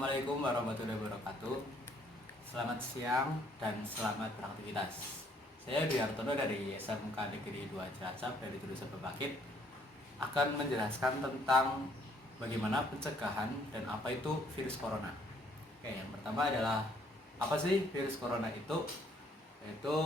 Assalamualaikum warahmatullahi wabarakatuh. Selamat siang dan selamat beraktivitas. Saya Dwi Hartono dari SMK Negeri 2 Cilacap dari jurusan Pembangkit akan menjelaskan tentang bagaimana pencegahan dan apa itu virus corona. Oke, yang pertama adalah apa sih virus corona itu? Yaitu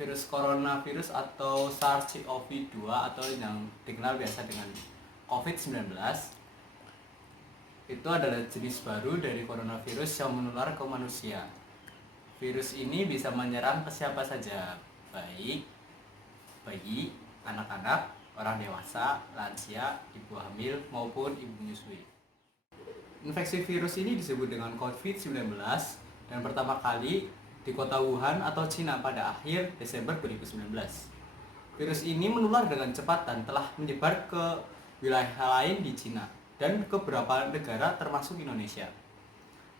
virus coronavirus atau SARS-CoV-2 atau yang dikenal biasa dengan COVID-19 itu adalah jenis baru dari coronavirus yang menular ke manusia. Virus ini bisa menyerang ke siapa saja, baik bayi, anak-anak, orang dewasa, lansia, ibu hamil, maupun ibu menyusui. Infeksi virus ini disebut dengan COVID-19 dan pertama kali di kota Wuhan atau Cina pada akhir Desember 2019. Virus ini menular dengan cepat dan telah menyebar ke wilayah lain di Cina dan ke beberapa negara termasuk Indonesia.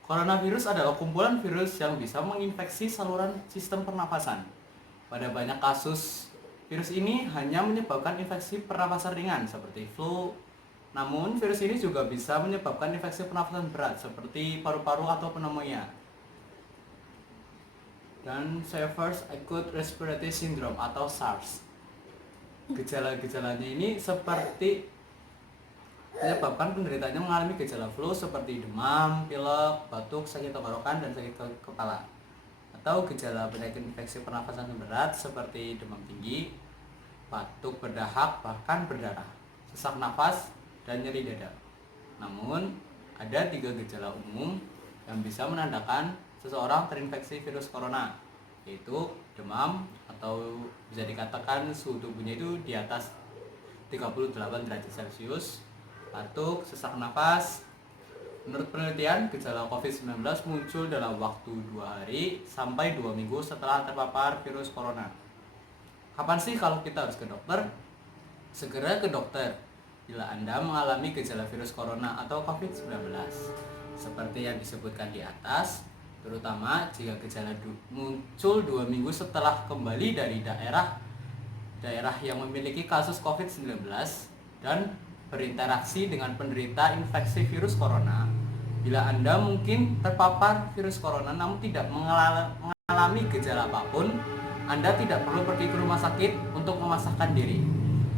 Coronavirus adalah kumpulan virus yang bisa menginfeksi saluran sistem pernafasan. Pada banyak kasus, virus ini hanya menyebabkan infeksi pernafasan ringan seperti flu. Namun, virus ini juga bisa menyebabkan infeksi pernafasan berat seperti paru-paru atau pneumonia. Dan Severe Acute Respiratory Syndrome atau SARS. Gejala-gejalanya ini seperti menyebabkan penderitanya mengalami gejala flu seperti demam, pilek, batuk, sakit tenggorokan, dan sakit kepala. Atau gejala penyakit infeksi pernafasan berat seperti demam tinggi, batuk berdahak, bahkan berdarah, sesak nafas, dan nyeri dada. Namun, ada 3 gejala umum yang bisa menandakan seseorang terinfeksi virus corona, yaitu demam atau bisa dikatakan suhu tubuhnya itu di atas 38 derajat Celcius, batuk, sesak nafas. Menurut penelitian, gejala COVID-19 muncul dalam waktu 2 hari sampai 2 minggu setelah terpapar virus corona. Kapan sih kalau kita harus ke dokter? Segera ke dokter bila Anda mengalami gejala virus corona atau COVID-19. Seperti yang disebutkan di atas, terutama jika gejala muncul 2 minggu setelah kembali dari daerah yang memiliki kasus COVID-19 dan berinteraksi dengan penderita infeksi virus corona. Bila Anda mungkin terpapar virus corona namun tidak mengalami gejala apapun, Anda tidak perlu pergi ke rumah sakit untuk memasakkan diri.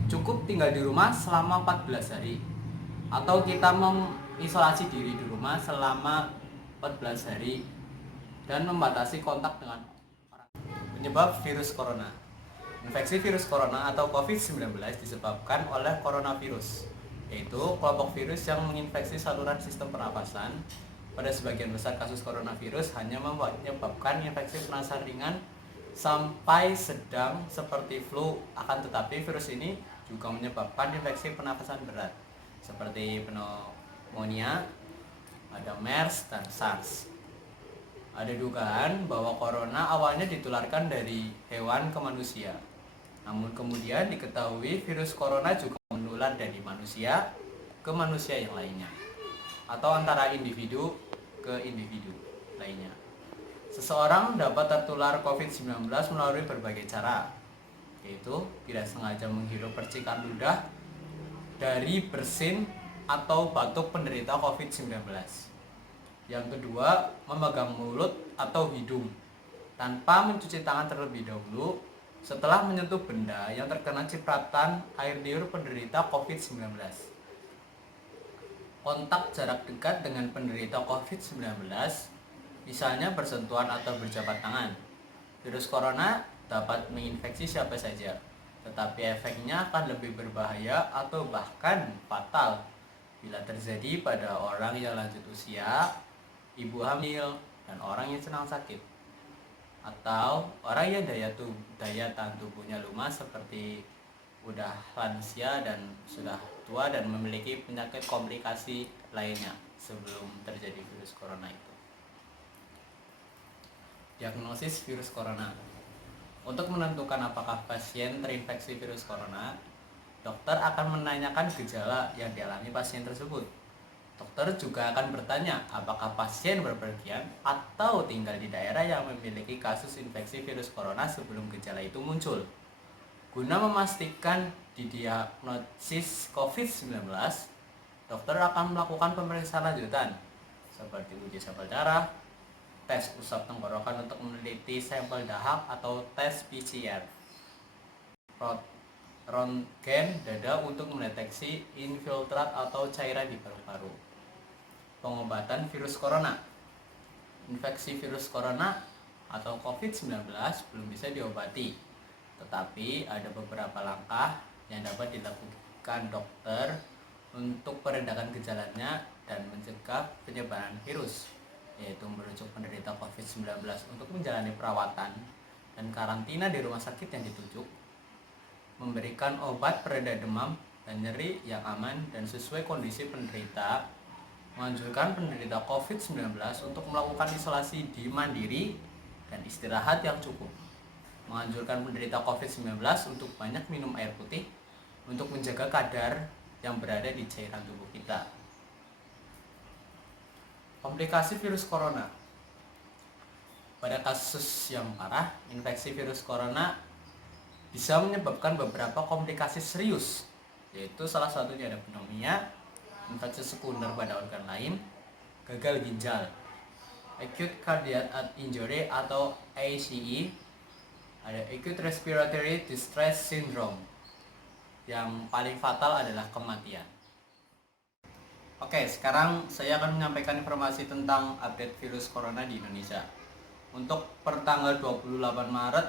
Cukup tinggal di rumah selama 14 hari. Atau kita mengisolasi diri di rumah selama 14 hari dan membatasi kontak dengan orang. Penyebab virus corona. Infeksi virus corona atau COVID-19 disebabkan oleh coronavirus, yaitu kelompok virus yang menginfeksi saluran sistem pernapasan. Pada sebagian besar kasus coronavirus hanya menyebabkan infeksi pernapasan ringan sampai sedang seperti flu, akan tetapi virus ini juga menyebabkan infeksi pernapasan berat seperti pneumonia, ada MERS dan SARS. Ada dugaan bahwa corona awalnya ditularkan dari hewan ke manusia. Namun kemudian diketahui virus corona juga menular dari manusia ke manusia yang lainnya, atau antara individu ke individu lainnya. Seseorang dapat tertular COVID-19 melalui berbagai cara, yaitu tidak sengaja menghirup percikan ludah dari bersin atau batuk penderita COVID-19. Yang kedua, memegang mulut atau hidung tanpa mencuci tangan terlebih dahulu setelah menyentuh benda yang terkena cipratan air liur penderita COVID-19. Kontak jarak dekat dengan penderita COVID-19, misalnya bersentuhan atau berjabat tangan. Virus corona dapat menginfeksi siapa saja, tetapi efeknya akan lebih berbahaya atau bahkan fatal bila terjadi pada orang yang lanjut usia, ibu hamil, dan orang yang sedang sakit, atau orang yang daya tahan tubuhnya lemah seperti udah lansia dan sudah tua dan memiliki penyakit komplikasi lainnya sebelum terjadi virus corona itu. Diagnosis virus corona. Untuk menentukan apakah pasien terinfeksi virus corona, dokter akan menanyakan gejala yang dialami pasien tersebut. Dokter juga akan bertanya apakah pasien berpergian atau tinggal di daerah yang memiliki kasus infeksi virus corona sebelum gejala itu muncul. Guna memastikan didiagnosis COVID-19, dokter akan melakukan pemeriksaan lanjutan, seperti uji sampel darah, tes usap tenggorokan untuk meneliti sampel dahak atau tes PCR, röntgen dada untuk mendeteksi infiltrat atau cairan di paru-paru. Pengobatan virus corona. Infeksi virus corona atau COVID-19 belum bisa diobati, tetapi ada beberapa langkah yang dapat dilakukan dokter untuk peredakan gejalanya dan mencegah penyebaran virus, yaitu merujuk penderita COVID-19 untuk menjalani perawatan dan karantina di rumah sakit yang dituju, memberikan obat pereda demam dan nyeri yang aman dan sesuai kondisi penderita, menganjurkan penderita COVID-19 untuk melakukan isolasi di mandiri dan istirahat yang cukup, menganjurkan penderita COVID-19 untuk banyak minum air putih untuk menjaga kadar yang berada di cairan tubuh kita. Komplikasi virus corona. Pada kasus yang parah, infeksi virus corona bisa menyebabkan beberapa komplikasi serius, yaitu salah satunya ada pneumonia, infeksi sekunder pada organ lain, gagal ginjal, acute cardiac injury atau ACE, ada acute respiratory distress syndrome. Yang paling fatal adalah kematian. Oke, sekarang saya akan menyampaikan informasi tentang update virus corona di Indonesia. Untuk pertanggal 28 Maret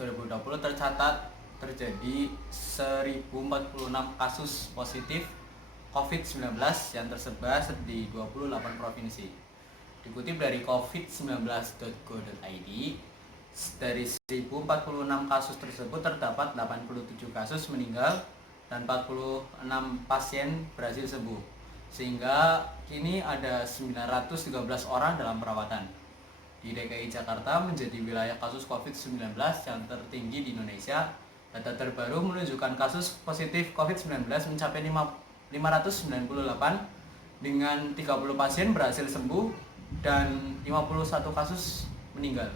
2020 tercatat terjadi 1046 kasus positif COVID-19 yang tersebar di 28 provinsi. Dikutip dari covid19.go.id, dari 1046 kasus tersebut terdapat 87 kasus meninggal dan 46 pasien berhasil sembuh, sehingga kini ada 913 orang dalam perawatan. Di DKI Jakarta menjadi wilayah kasus COVID-19 yang tertinggi di Indonesia. Data terbaru menunjukkan kasus positif COVID-19 mencapai 598 dengan 30 pasien berhasil sembuh dan 51 kasus meninggal.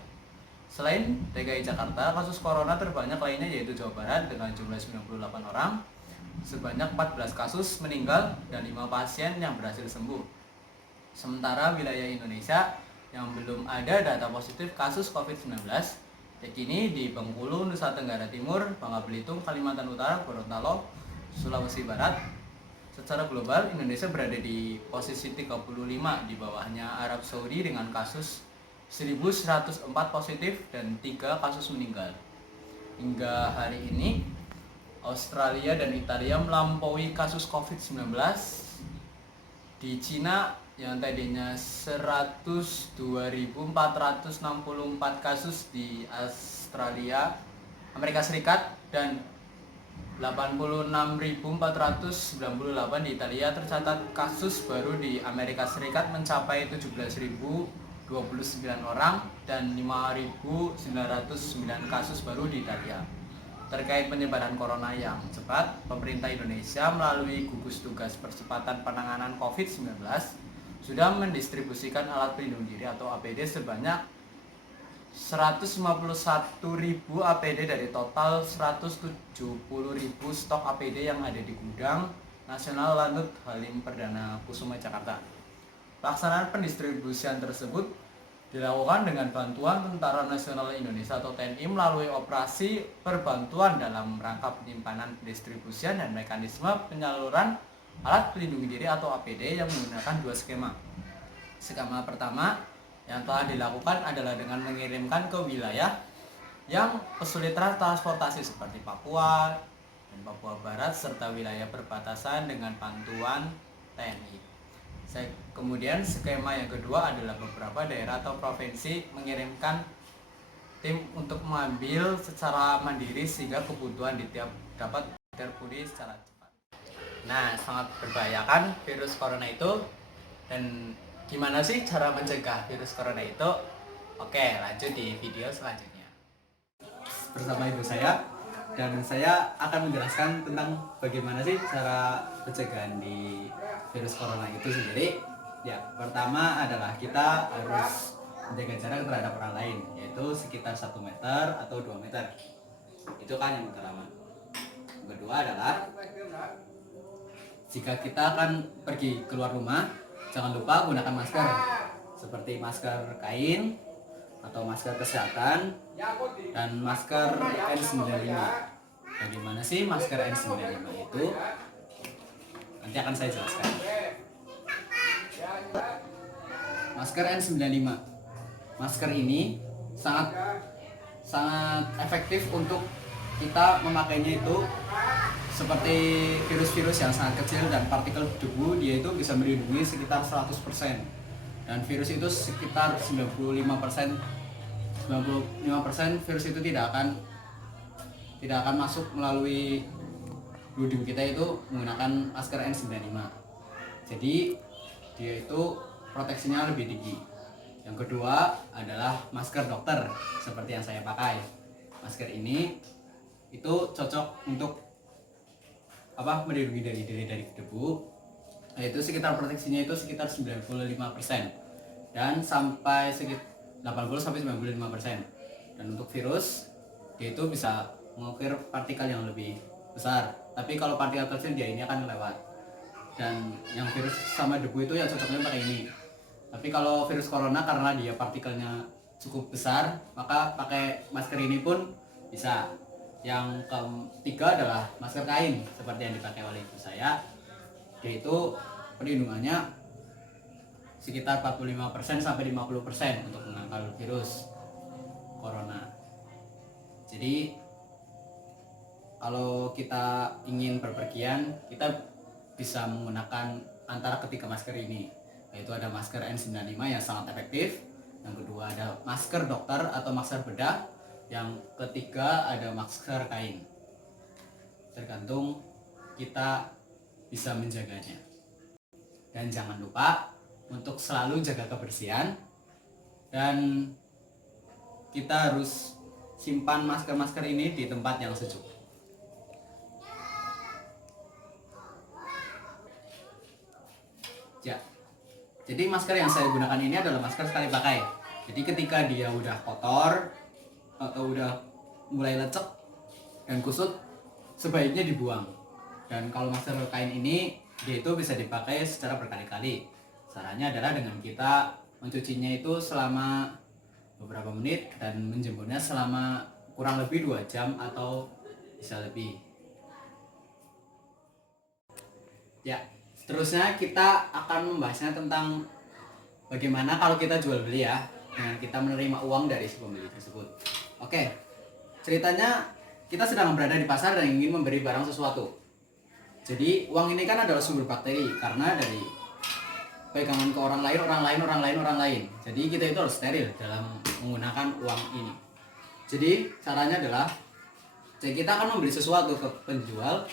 Selain DKI Jakarta, kasus corona terbanyak lainnya yaitu Jawa Barat dengan jumlah 98 orang, sebanyak 14 kasus meninggal dan 5 pasien yang berhasil sembuh. Sementara wilayah Indonesia yang belum ada data positif kasus COVID-19 yakini di Bengkulu, Nusa Tenggara Timur, Bangka Belitung, Kalimantan Utara, Gorontalo, Sulawesi Barat. Secara global, Indonesia berada di posisi 35 di bawahnya Arab Saudi dengan kasus 1104 positif dan 3 kasus meninggal. Hingga hari ini, Australia dan Italia melampaui kasus COVID-19. Di Cina yang tadinya 102.464 kasus di Australia, Amerika Serikat, dan 86.498 di Italia. Tercatat kasus baru di Amerika Serikat mencapai 17.029 orang dan 5.909 kasus baru di Italia. Terkait penyebaran corona yang cepat, pemerintah Indonesia melalui gugus tugas percepatan penanganan COVID-19 sudah mendistribusikan alat pelindung diri atau APD sebanyak 151.000 APD dari total 170.000 stok APD yang ada di gudang Nasional Lanut Halim Perdana Kusuma Jakarta. Pelaksanaan pendistribusian tersebut dilakukan dengan bantuan Tentara Nasional Indonesia atau TNI melalui operasi perbantuan dalam rangka penyimpanan, pendistribusian, dan mekanisme penyaluran alat pelindung diri atau APD yang menggunakan 2 skema. Skema pertama yang telah dilakukan adalah dengan mengirimkan ke wilayah yang kesulitan transportasi seperti Papua dan Papua Barat serta wilayah perbatasan dengan bantuan TNI. Kemudian skema yang kedua adalah beberapa daerah atau provinsi mengirimkan tim untuk mengambil secara mandiri sehingga kebutuhan di tiap dapat terpenuhi secara cepat. Nah, sangat berbahaya virus corona itu, dan gimana sih cara mencegah virus corona itu? Oke, lanjut di video selanjutnya. Bersama ibu saya, dan saya akan menjelaskan tentang bagaimana sih cara pencegahan di virus corona itu sendiri. Ya, pertama adalah kita harus menjaga jarak terhadap orang lain, yaitu sekitar 1 meter atau 2 meter. Itu kan yang pertama. Yang kedua adalah jika kita akan pergi keluar rumah, jangan lupa gunakan masker seperti masker kain atau masker kesehatan dan masker N95. Bagaimana sih masker N95 itu? Nanti akan saya jelaskan. Masker N95. Masker ini sangat efektif untuk kita memakainya itu seperti virus-virus yang sangat kecil dan partikel debu, dia itu bisa melindungi sekitar 100%. Dan virus itu sekitar 95% virus itu tidak akan masuk melalui tubuh kita itu menggunakan masker N95. Jadi dia itu proteksinya lebih tinggi. Yang kedua adalah masker dokter seperti yang saya pakai. Masker ini itu cocok untuk melindungi dari debu. Yaitu sekitar proteksinya itu sekitar 95% dan sampai sekitar 80-95%. Dan untuk virus dia itu bisa mengukir partikel yang lebih besar. Tapi kalau partikel kecil dia ini akan lewat. Dan yang virus sama debu itu yang cocoknya pakai ini. Tapi kalau virus corona karena dia partikelnya cukup besar, maka pakai masker ini pun bisa. Yang ketiga adalah masker kain seperti yang dipakai oleh ibu saya. Dia itu perlindungannya sekitar 45% sampai 50% untuk menangkal virus corona. Jadi kalau kita ingin berpergian, kita bisa menggunakan antara ketiga masker ini, yaitu ada masker N95 yang sangat efektif, yang kedua ada masker dokter atau masker bedah, yang ketiga ada masker kain. Tergantung kita bisa menjaganya. Dan jangan lupa untuk selalu jaga kebersihan, dan kita harus simpan masker-masker ini di tempat yang sejuk. Ya. Jadi masker yang saya gunakan ini adalah masker sekali pakai. Jadi ketika dia udah kotor atau udah mulai lecek dan kusut, sebaiknya dibuang. Dan kalau masker kain ini, dia itu bisa dipakai secara berkali-kali. Caranya adalah dengan kita mencucinya itu selama beberapa menit dan menjemurnya selama kurang lebih 2 jam atau bisa lebih. Ya, seterusnya kita akan membahasnya tentang bagaimana kalau kita jual beli ya, dengan kita menerima uang dari si pembeli tersebut. Oke, ceritanya kita sedang berada di pasar dan ingin memberi barang sesuatu. Jadi uang ini kan adalah sumber bakteri karena dari pegangan ke orang lain. Jadi kita itu harus steril dalam menggunakan uang ini. Jadi caranya adalah kita akan membeli sesuatu ke penjual,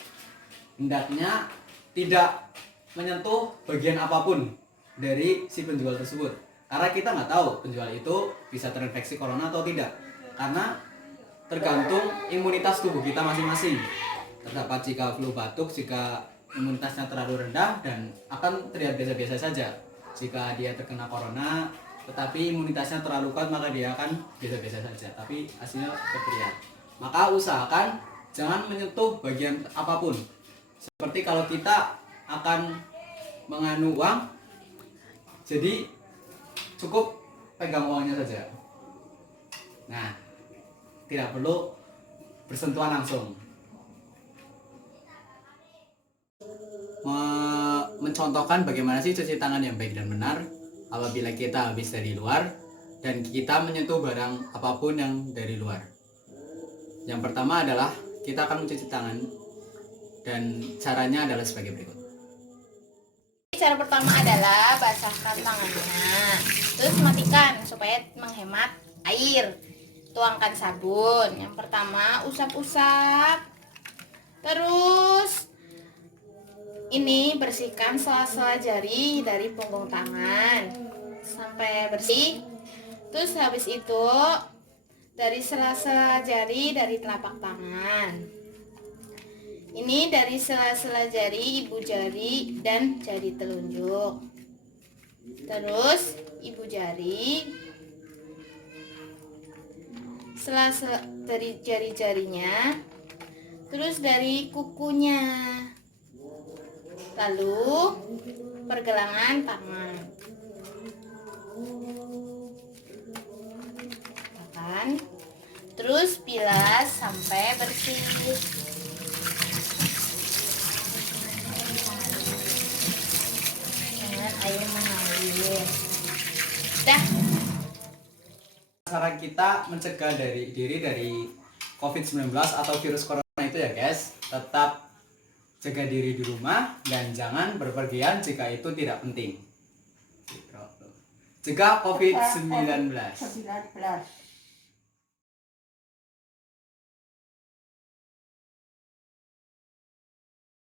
hendaknya tidak menyentuh bagian apapun dari si penjual tersebut. Karena kita nggak tahu penjual itu bisa terinfeksi corona atau tidak. Karena tergantung imunitas tubuh kita masing-masing. Terdapat jika flu batuk, jika imunitasnya terlalu rendah dan akan terlihat biasa-biasa saja. Jika dia terkena corona tetapi imunitasnya terlalu kuat, maka dia akan biasa-biasa saja, tapi hasilnya terlihat. Maka usahakan jangan menyentuh bagian apapun. Seperti kalau kita akan menganu uang, jadi cukup pegang uangnya saja. Nah, tidak perlu bersentuhan langsung. Mencontohkan bagaimana sih cuci tangan yang baik dan benar apabila kita habis dari luar dan kita menyentuh barang apapun yang dari luar. Yang pertama adalah kita akan mencuci tangan, dan caranya adalah sebagai berikut. Cara pertama adalah basahkan tangannya, terus matikan supaya menghemat air. Tuangkan sabun. Yang pertama usap-usap, terus ini bersihkan sela-sela jari dari punggung tangan sampai bersih. Terus habis itu dari sela-sela jari dari telapak tangan. Ini dari sela-sela jari, ibu jari, dan jari telunjuk. Terus ibu jari, sela-sela dari jari-jarinya, terus dari kukunya. Lalu pergelangan tangan. Kan? Terus bilas sampai bersih. Dengan air mengalir. Dah. Cara kita mencegah diri dari COVID-19 atau virus corona itu ya guys, tetap jaga diri di rumah dan jangan berpergian jika itu tidak penting. Cegah COVID-19.